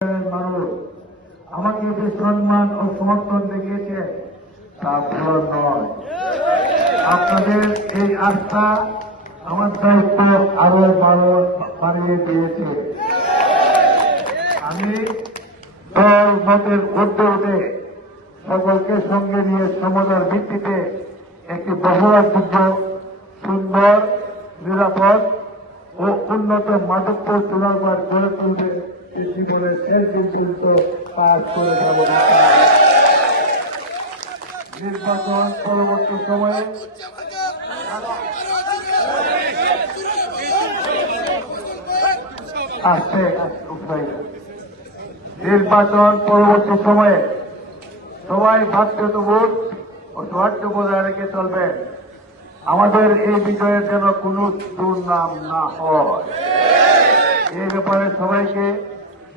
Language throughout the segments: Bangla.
মানুষ আমাকে যে সম্মান ও সমর্থন দেখিয়েছে তা ভুল নয়। আপনাদের এই আস্থা আমার দায়িত্ব আরো বাড়িয়ে দিয়েছে। আমি দল মতের ঊর্ধ্বে উঠে সকলকে সঙ্গে নিয়ে সমতার ভিত্তিতে একটি বহুরাজ্য সুন্দর, নিরাপদ ও উন্নত মাদকপুর চুনারপাড় গড়ে তুলবে জীবনের শেষ দিন পর্যন্ত পাশ করে যাব। নির্বাচন পরবর্তী সময়ে নির্বাচন পরবর্তী সময়ে সবাই ভাতৃত্ববোধ ও সৌহার্দ্য বজায় রেখে চলবে। আমাদের এই বিজয়ের যেন কোনো দুর্নাম না হয়, এই ব্যাপারে সবাইকে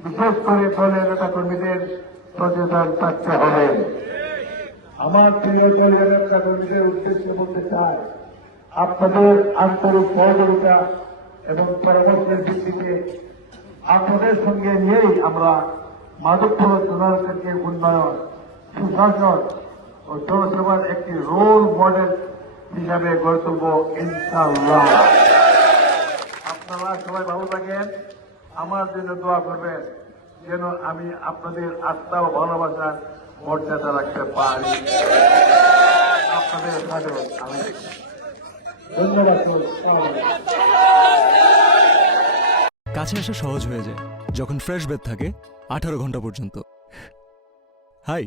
বিশেষ করে দলের নেতা কর্মীদের সচেতন থাকতে হবে। আমার প্রিয় দলীয় নেতা কর্মীদের উদ্দেশ্যে বলতে চাই, আপনাদের আন্তরিক সহযোগিতা এবং পরামর্শের ভিত্তিতে আপনাদের সঙ্গে নিয়েই আমরা মাদকপুর জনগণকে উন্নয়ন, সুশাসন ও জনসেবার একটি রোল মডেল হিসাবে গড়ে তুলব ইনশাআল্লাহ। আপনারা সবাই ভালো থাকেন, আমার জন্য দোয়া করবেন যেন আমি আপনাদের আস্থা ও ভালোবাসার মর্যাদা রাখতে পারি। আপনাদের সাথে আমি ধন্যবাদ। কাছে আসা সহজ হয়ে যায় যখন ফ্রেশ বেড থাকে 18 ঘন্টা পর্যন্ত। হাই।